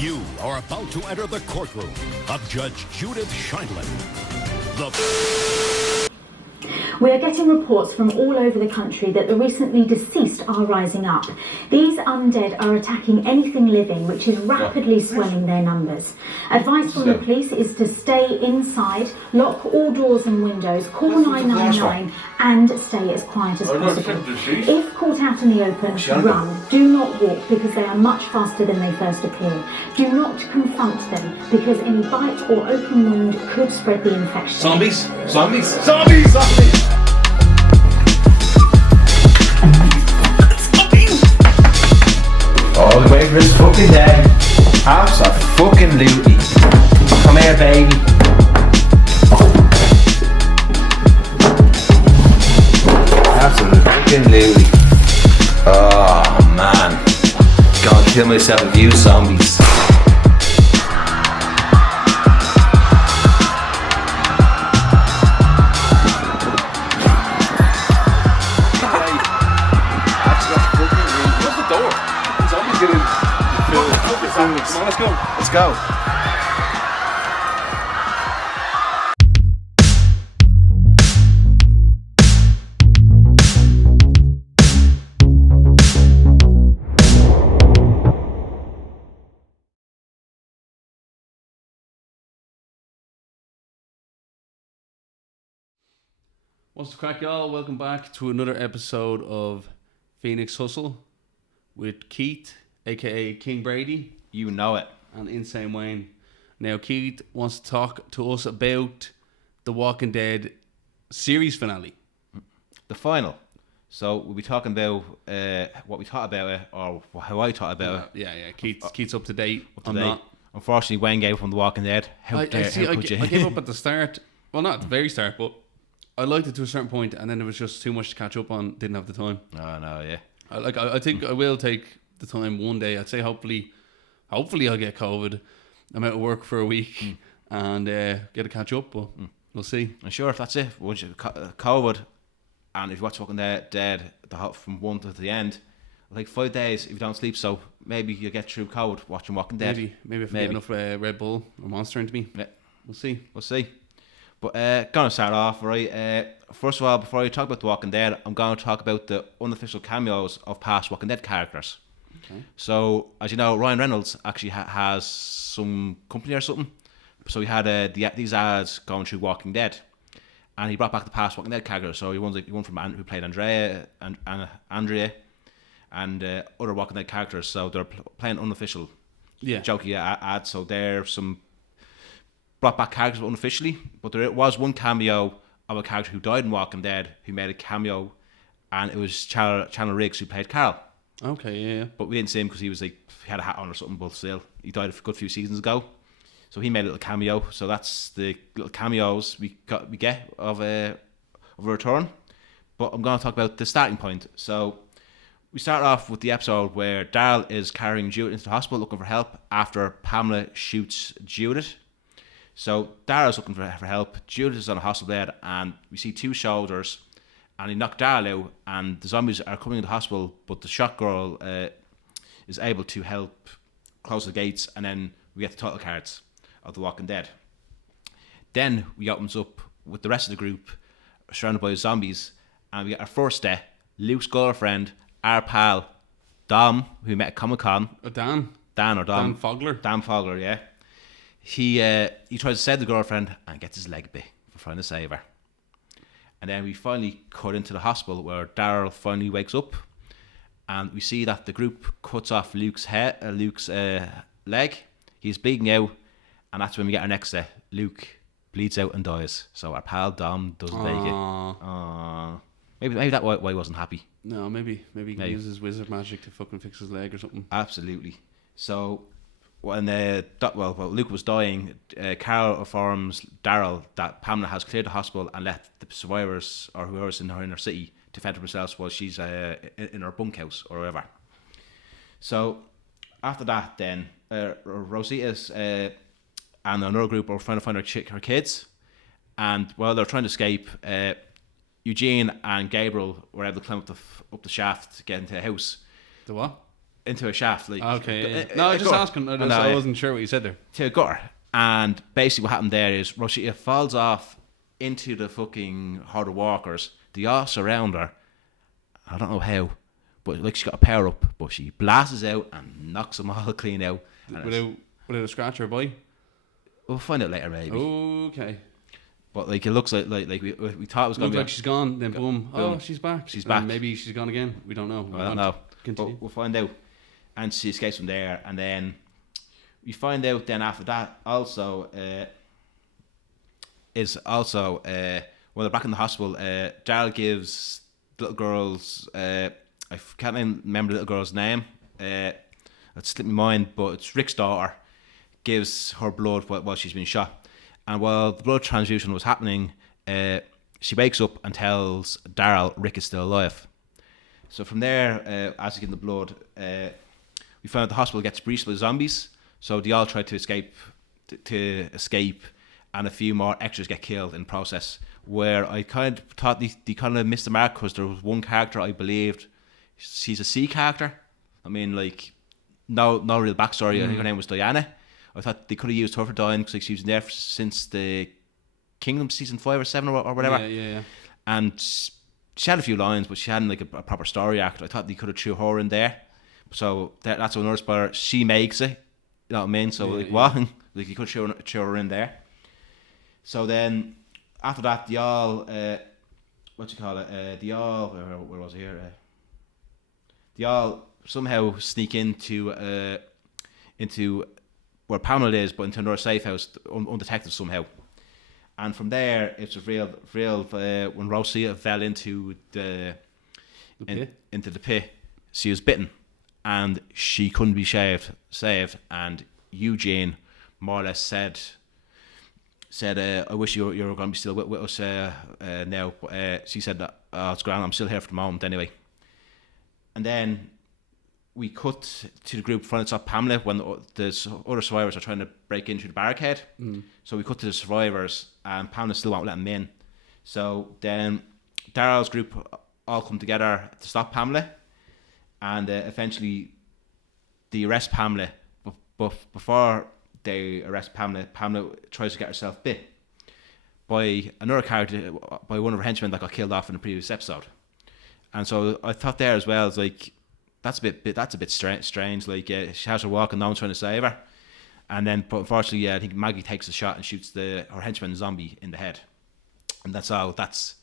You are about to enter the courtroom of Judge Judith Scheindlin. We are getting reports from all over the country that the recently deceased are rising up. These undead are attacking anything living, which is rapidly swelling their numbers. Advice from the police is to stay inside, lock all doors and windows, call 999 and stay as quiet as possible. If caught out in the open, run. Do not walk because they are much faster than they first appear. Do not confront them because any bite or open wound could spread the infection. Zombies! Zombies! Zombies! Zombies! All the way for his fucking day. Absolutely. Come here, baby. Absolutely. Oh man. Gonna kill myself with you zombies. Come on, let's go. Let's go. What's the crack, y'all? Welcome back to another episode of Phoenix Hustle with Keith, aka King Brady. You know it. And Insane Wayne. Now, Keith wants to talk to us about the Walking Dead series finale. The final. So we'll be talking about what we thought about it, or how I thought about it. Yeah. Keith's up to date. That. Unfortunately, Wayne gave up on the Walking Dead. I gave up at the start. Well, not at the very start, but I liked it to a certain point, and then there was just too much to catch up on. Didn't have the time. Oh no, yeah. I think I will take the time one day. I'd say hopefully I'll get COVID. I'm out of work for a week and get to catch up, but we'll see. I'm sure if that's it, once you COVID, and if you watch Walking Dead from 1 to the end, like 5 days if you don't sleep, so maybe you'll get through COVID watching Walking Dead. Maybe if I get enough Red Bull or Monster into me. Yeah. We'll see. But gonna start off, right? First of all, before I talk about The Walking Dead, I'm gonna talk about the unofficial cameos of past Walking Dead characters. Okay. So, as you know, Ryan Reynolds actually has some company or something. So he had these ads going through Walking Dead, and he brought back the past Walking Dead characters. So he won from who played Andrea and other Walking Dead characters. So they're playing unofficial, jokey ads. So they're some brought back characters unofficially, but there was one cameo of a character who died in Walking Dead who made a cameo, and it was Chandler Riggs who played Carl. Okay, yeah. But we didn't see him because he had a hat on or something, but still, he died a good few seasons ago. So he made a little cameo. So that's the little cameos we get of a return. But I'm going to talk about the starting point. So we start off with the episode where Daryl is carrying Judith into the hospital looking for help after Pamela shoots Judith. So Daryl's looking for help. Judith is on a hospital bed, and we see two shoulders, and he knocked Daryl out, and the zombies are coming into the hospital, but the shot girl is able to help close the gates, and then we get the title cards of The Walking Dead. Then we opens up with the rest of the group surrounded by zombies, and we get our first day, Luke's girlfriend, our pal, Dom, who we met at Comic-Con. Dan Fogler. Dan Fogler, yeah. He tries to save the girlfriend and gets his leg bit for trying to save her. And then we finally cut into the hospital where Daryl finally wakes up, and we see that the group cuts off Luke's leg. He's bleeding out, and that's when we get our next day. Luke bleeds out and dies. So our pal Dom doesn't make it. Aww. Maybe that why he wasn't happy. No, maybe he can use his wizard magic to fucking fix his leg or something. Absolutely. So when Luke was dying, Carol informs Daryl that Pamela has cleared the hospital and let the survivors or whoever's in her city to fend for themselves while she's in her bunkhouse or wherever. So after that, then Rosita's and another group are trying to find her kids, and while they're trying to escape, Eugene and Gabriel were able to climb up the shaft to get into the house. The what? into a shaft. Like, Okay. Yeah. No, I was just asking. I wasn't sure what you said there. To a gutter. And basically what happened there is Rosita falls off into the fucking horde of walkers. They all surround her. I don't know how, but like she's got a power up, but she blasts out and knocks them all clean out. Without a scratch or bite? We'll find out later, maybe. Okay. But like it looks like we thought it was going to be. Like she's gone, then boom. Oh, she's back. She's back. Maybe she's gone again. We don't know. I don't know. Continue. But we'll find out. And she escapes from there, and then we find out. Then after that, also when they're back in the hospital, Daryl gives little girls. I can't remember the little girl's name. It slipped my mind, but it's Rick's daughter. Gives her blood while she's been shot, and while the blood transfusion was happening, she wakes up and tells Daryl Rick is still alive. So from there, as he's getting the blood, we find out the hospital gets breached by zombies. So they all try to escape, and a few more extras get killed in the process. Where I kind of thought they kind of missed the mark because there was one character I believed she's a C character. I mean, like no real backstory. I think her name was Diana. I thought they could have used her for dying because like, she was there since the Kingdom season 5 or 7 or whatever. Yeah. And she had a few lines, but she hadn't like a proper story act. I thought they could have threw her in there. So that's another spoiler. She makes it. You know what I mean? So what? Like you could throw her in there. So then after that, they all they all where was it here? They all somehow sneak into where Pamela is, but into another safe house, undetected somehow. And from there, it's real when Rosita fell into the pit, she was bitten, and she couldn't be saved. And Eugene more or less said, I wish you were going to be still with us now. But she said that it's grand. I'm still here for the moment anyway. And then we cut to the group front. It's not Pamela when the other survivors are trying to break into the barricade. So we cut to the survivors, and Pamela still won't let them in. So then Daryl's group all come together to stop Pamela, and eventually they arrest Pamela. But before they arrest Pamela, Pamela tries to get herself bit by another character, by one of her henchmen that got killed off in the previous episode. And so I thought there as well, it's like that's a bit strange. Like she has her walk and no one's trying to save her, and then but unfortunately, I think Maggie takes a shot and shoots her henchman zombie in the head, and that's how. That's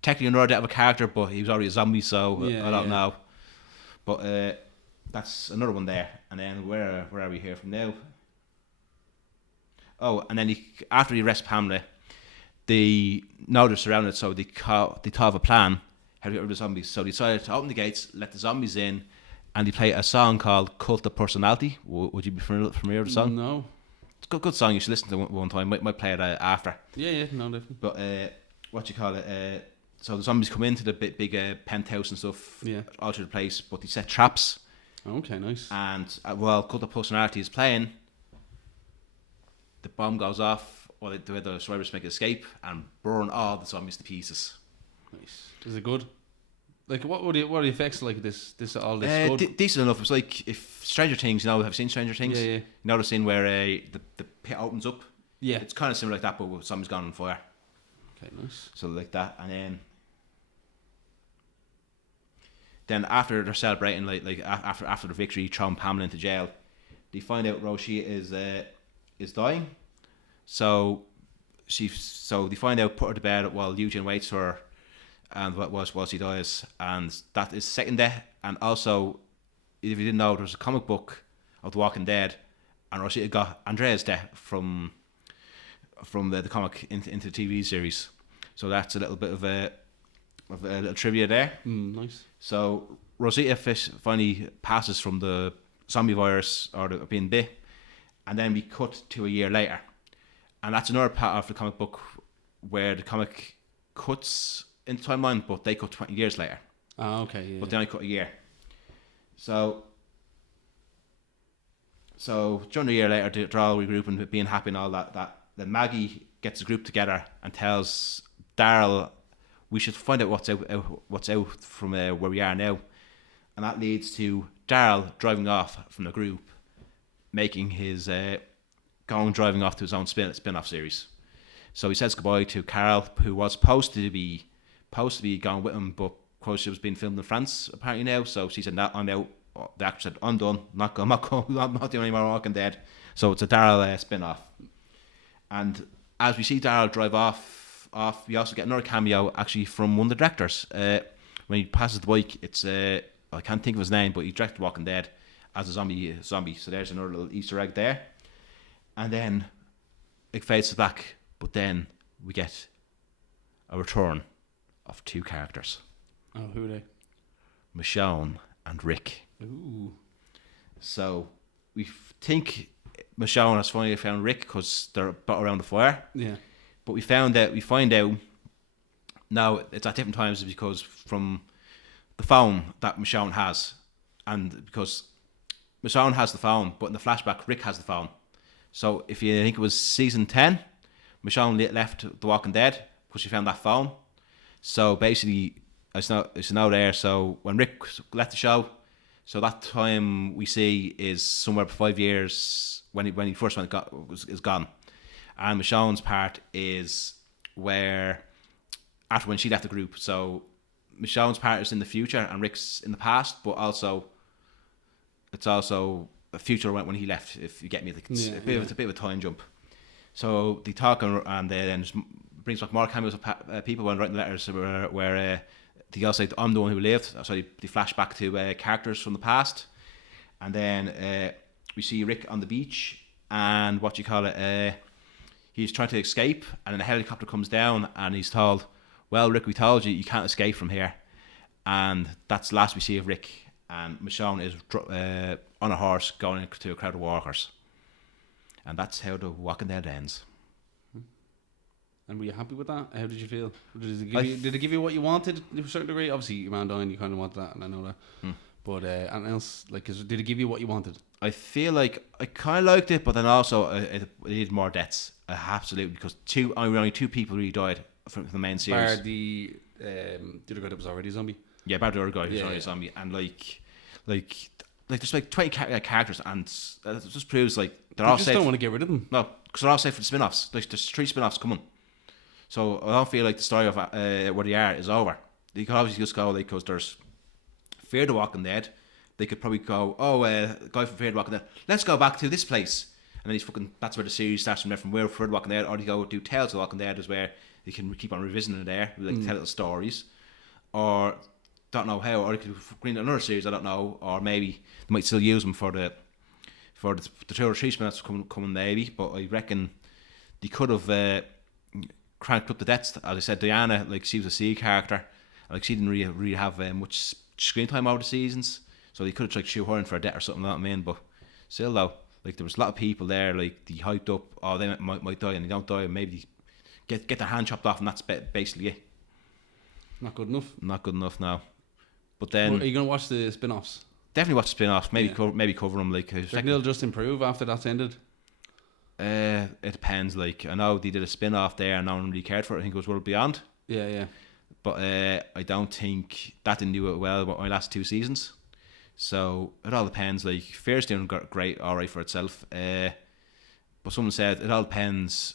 technically another death of a character, but he was already a zombie, so I don't know. But that's another one there. And then where are we here from now? Oh, and then after he arrests Pamela, they know they're surrounded, so they thought of a plan how to get rid of the zombies. So they decided to open the gates, let the zombies in, and they play a song called Cult of Personality. Would you be familiar with the song? No. It's a good song. You should listen to it one time. Might play it after. Yeah, no, definitely. But so the zombies come into the big penthouse and stuff, all through the place, but they set traps. Okay, nice. And while Cult of Personality is playing, the bomb goes off, or the survivors make an escape and burn all the zombies to pieces. Nice. Is it good? Like, what are the effects like this good? Decent enough. It's like if Stranger Things, have you seen Stranger Things? Yeah. You know the scene where the pit opens up? Yeah. It's kind of similar like that, but with something's gone on fire. Okay, nice. So like that, and then after they're celebrating, like after the victory, throwing Pamela into jail, they find out Roshi is dying. So they find out, put her to bed while Eugene waits for her, and while she dies, and that is second death. And also, if you didn't know, there's a comic book of The Walking Dead, and Rosita got Andrea's death from the comic into the TV series. So that's a little bit of a little trivia there. Nice. So Rosita finally passes from the zombie virus or being bit, and then we cut to a year later, and that's another part of the comic book where the comic cuts in timeline, but they cut 20 years later. Oh, okay. Yeah. But then I cut a year. So during the year later, they're all regrouping, being happy and all that. Then Maggie gets a group together and tells Daryl, we should find out what's out from where we are now, and that leads to Daryl driving off from the group, making his driving off to his own spin-off series. So he says goodbye to Carol, who was supposed to be going with him, but of course she was being filmed in France apparently now. So she said, "I'm out." The actor said, "I'm done. I'm not doing any more Walking Dead." So it's a Daryl spin-off. And as we see Daryl drive off, we also get another cameo actually from one of the directors. When he passes the bike, it's I can't think of his name, but he directed Walking Dead as a zombie. So there's another little Easter egg there. And then it fades to black, but then we get a return of two characters. Oh, who are they? Michonne and Rick. Ooh. So we think Michonne has finally found Rick because they're around the fire. Yeah. But we find out now it's at different times because from the phone that Michonne has, and because Michonne has the phone, but in the flashback Rick has the phone. So if you think it was season 10, Michonne left The Walking Dead because she found that phone. So basically, it's now there. So when Rick left the show, so that time we see is somewhere 5 years when he first is gone, and Michonne's part is where after when she left the group. So Michonne's part is in the future and Rick's in the past, but also it's also a future when he left. If you get me, it's a bit of a time jump. So they talk and then just brings back more cameos of people when writing letters where they all say, "I'm the one who lived." So they flash back to characters from the past, and then we see Rick on the beach and he's trying to escape, and then a helicopter comes down and he's told, "Well, Rick, we told you can't escape from here," and that's the last we see of Rick. And Michonne is on a horse going into a crowd of walkers, and that's how The Walking Dead ends. And were you happy with that? How did you feel? Did it give you what you wanted to a certain degree? Obviously, your man dying, you kind of want that, and I know that. But anything else, did it give you what you wanted? I feel like I kind of liked it, but then also it needed more deaths. Absolutely, because only two people really died from the main series. Bar the other guy that was already a zombie. Yeah, bar the other guy who's already a zombie, and there's 20 characters, and it just proves they're all safe. I just don't want to get rid of them. No, because they're all safe for the spin-offs. There's 3 spin-offs coming. So I don't feel like the story of where they are is over. They could obviously just go because there's Fear the Walking Dead. They could probably go, guy from Fear the Walking Dead, let's go back to this place. And then that's where the series starts from there, from where Fear the Walking Dead. Or they go do Tales of the Walking Dead, is where they can keep on revisiting it there, tell little stories. Or don't know how, or they could bring another series, I don't know. Or maybe they might still use them for the 2 or 3 spin-offs coming maybe. But I reckon they could have cranked up the deaths. As I said, Diana, she was a C character, she didn't really have much screen time over the seasons, so they could have tried to shoot her in for a death or something like that. But still though, there was a lot of people there, they hyped up, they might die, and they don't die, and maybe get their hand chopped off, and that's basically it. Not good enough. Not good enough now. But then, are you going to watch the spin-offs? Definitely watch the spin-offs. Maybe cover them. They'll just improve after that's ended. It depends. I know they did a spin-off there and no one really cared for it. I think it was World Beyond. Yeah. But I don't think that didn't do it well with my last 2 seasons. So it all depends. Fear's doing great, alright for itself. But someone said it all depends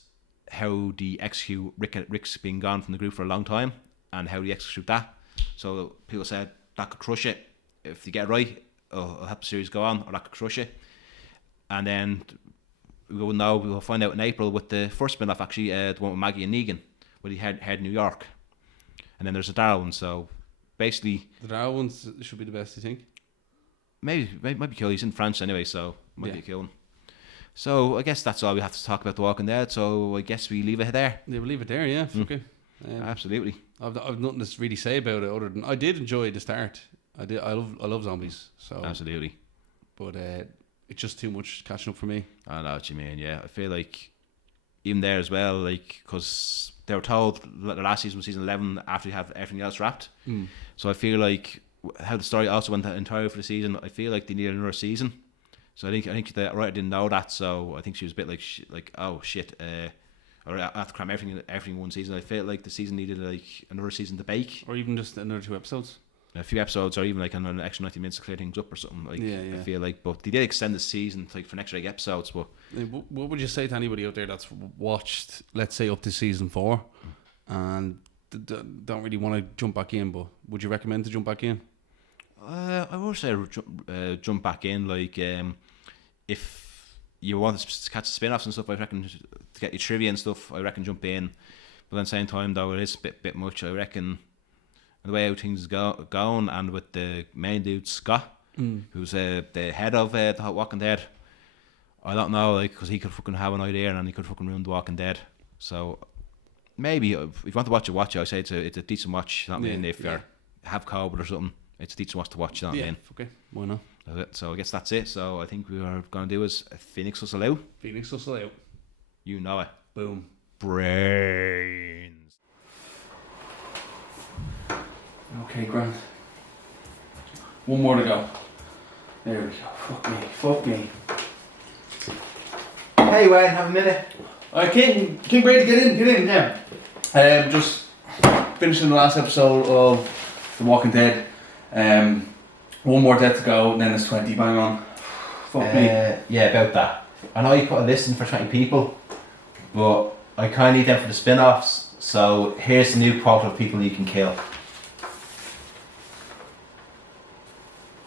how they execute Rick's been gone from the group for a long time and how they execute that. So people said that could crush it. If they get it right, it'll help the series go on, or that could crush it. And then we'll find out in April with the first spin-off, actually, the one with Maggie and Negan, where he head New York. And then there's a Daryl one, so basically... The Daryl ones should be the best, you think? Maybe might be cool. He's in France anyway, so might be a cool one. So I guess that's all we have to talk about The Walking Dead, so I guess we leave it there. Yeah, we'll leave it there, yeah. Okay. Absolutely. I've nothing to really say about it other than I did enjoy the start. I love zombies. So absolutely. But it's just too much catching up for me. I know what you mean, yeah. I feel like even there as well, because they were told the last season was season 11 after you have everything else wrapped. So I feel like how the story also went entirely for the season, I feel like they needed another season. So I think the writer didn't know that, so I think she was a bit like oh shit, or I have to cram everything in one season. I felt like the season needed another season to bake, or even just another 2 episodes. a few episodes, or even like an extra 90 minutes to clear things up or something. Like I feel like, but they did extend the season like for an extra 8 episodes. But what would you say to anybody out there that's watched, let's say, up to season 4, and don't really want to jump back in? But would you recommend to jump back in? I would say jump back in. Like if you want to catch the spin-offs and stuff, I reckon to get your trivia and stuff, I reckon jump in. But at the same time, though, it is a bit much. I reckon the way how things going, and with the main dude Scott, who's the head of the Walking Dead, I don't know, like, because he could fucking have an idea and he could fucking ruin the Walking Dead. So maybe if you want to watch it, I say it's a decent watch. You know what I mean? If you have COVID or something, it's a decent watch to watch. You know what I mean? Okay, why not? So I guess that's it. So I think we are going to do is Phoenix Hustle Out. Phoenix Hustle Out. You know it. Boom. Brains. Okay, Grant. One more to go. There we go. Fuck me. Hey, Wayne, have a minute. King Brady, get in, yeah. Just finishing the last episode of The Walking Dead. One more death to go, and then it's 20. Bang on. Fuck me. Yeah, about that. I know you put a list in for 20 people, but I kind of need them for the spin-offs. So here's the new quota of people you can kill.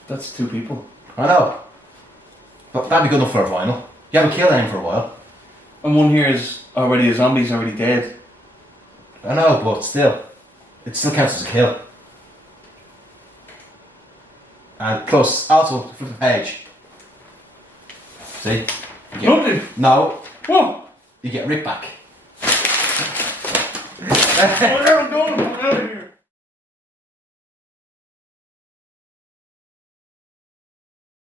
That's 2 people. I know, but that'd be good enough for a vinyl. You haven't killed anyone for a while. And one here is already a zombie, he's already dead. I know, but still, it still counts as a kill. And plus, also, flip the page. See? Nothing. No. What? You get Rick back. I haven't done it.